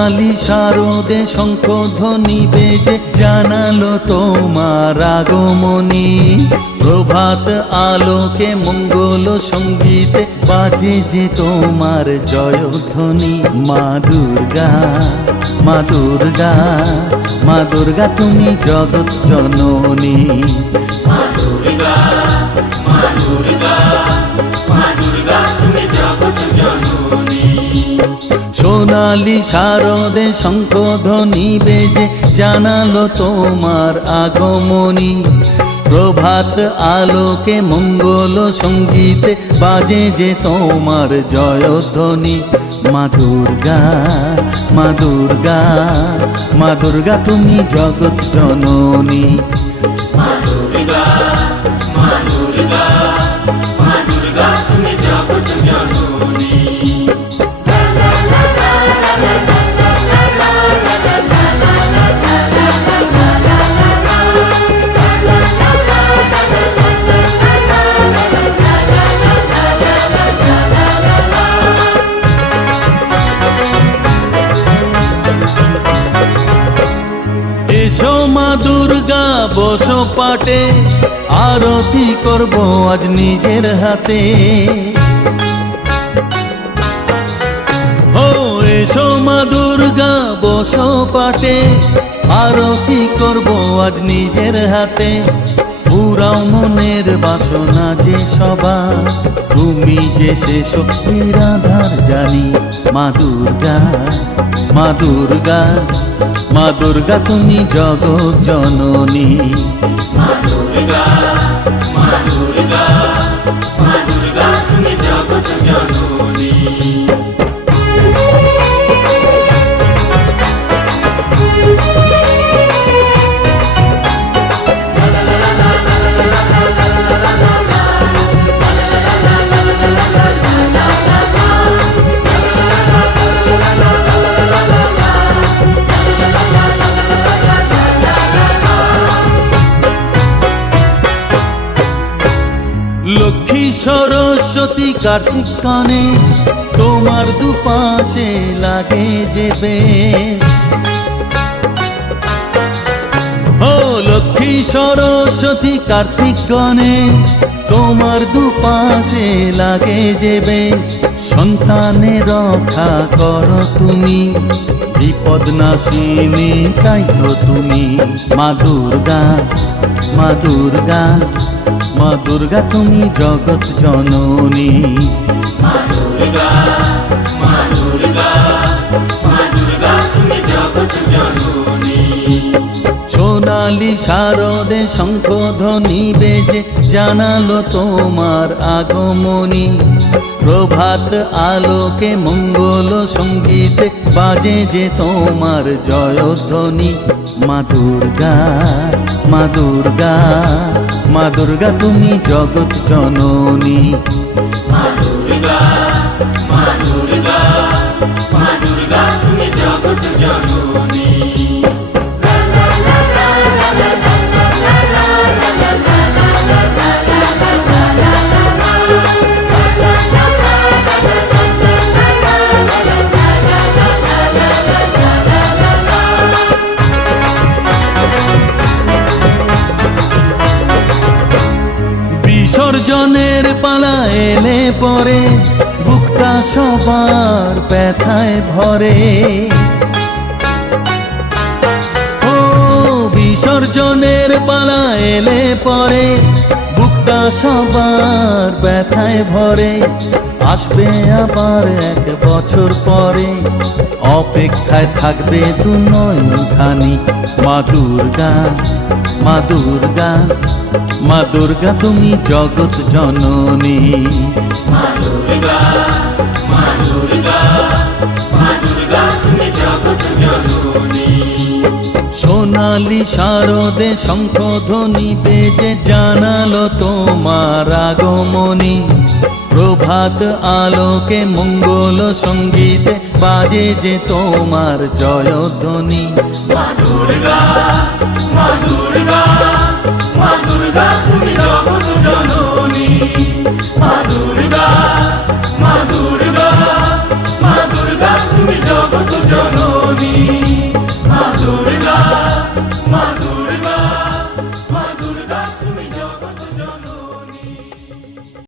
সোনালি শারদে শঙ্খধ্বনি বেজে জানালো তোমার আগমনী। প্রভাত আলোকে মঙ্গল সঙ্গীতে বাজে যে তোমার জয়ধ্বনি। মা দুর্গা, মা দুর্গা, মা দুর্গা তুমি জগৎ জননী। মা দুর্গা, মা দুর্গা, মা দুর্গা তুমি জগৎ জননী। সোনালি শারদে শঙ্খধ্বনি বেজে জানালো তোমার আগমনী। প্রভাত আলোকে মঙ্গল সঙ্গীতে বাজে যে তোমার জয়ধ্বনি। মা দুর্গা, মা দুর্গা, মা দুর্গা তুমি জগৎ জননী। মা দুর্গা, মা দুর্গা, মা দুর্গা তুমি জগৎ জননী। এসো মা দুর্গা বসো পাটে, আরতি করব আজ নিজের হাতে। ও এসো মা দুর্গা বসো পাটে, আরতি করব আজ নিজের হাতে। পুরাও মনের বাসনা যে সবার, তুমি যে সে শক্তির আধার জানি। মা দুর্গা, মা দুর্গা, মা দুর্গা তুমি জগৎ জননী। মা দুর্গা, মা দুর্গা, মা দুর্গা তুমি জগৎ জননী। লক্ষ্মী সরস্বতী কার্তিক গণেশ, তোমার দুপাশে লাগে যে বেশ। ও লক্ষ্মী সরস্বতী কার্তিক গণেশ, তোমার দুপাশে লাগে যে বেশ। সন্তানের রক্ষা করো তুমি, বিপদ নাশিনী তাই তো তুমি। মা দুর্গা, মা দুর্গা, মা দুর্গা তুমি জগৎ জননী। মা দুর্গা, মা দুর্গা, মা দুর্গা তুমি জগৎ জননী। সোনালি শারদে শঙ্খধ্বনি বেজে জানালো তোমার আগমনী। প্রভাত আলোকে মঙ্গল সঙ্গীতে বাজে যে তোমার জয়ধ্বনি। মা দুর্গা, মা দুর্গা, মা দুর্গা তুমি জগৎ জননী। মা দুর্গা, মা দুর্গা, মা দুর্গা তুমি জগৎ জননী। বিসর্জনের পালা এলে পরে বুকটা সবার ব্যথায় ভরে। ও বিসর্জনের পালা এলে পরে বুকটা সবার ব্যথায় ভরে। আসবে আবার এক বছর পরে, অপেক্ষায় থাকবে দু নয়নখানি। মা দুর্গা, মা দুর্গা, মা দুর্গা তুমি জগৎ জননী। মা দুর্গা, মা দুর্গা, মা দুর্গা তুমি জগৎ জননী। সোনালি শারদে শঙ্খধ্বনি বেজে জানালো তোমার আগমনী। প্রভাত আলোকে মঙ্গল সঙ্গীতে বাজে যে তোমার জয়ধ্বনি। মা দুর্গা।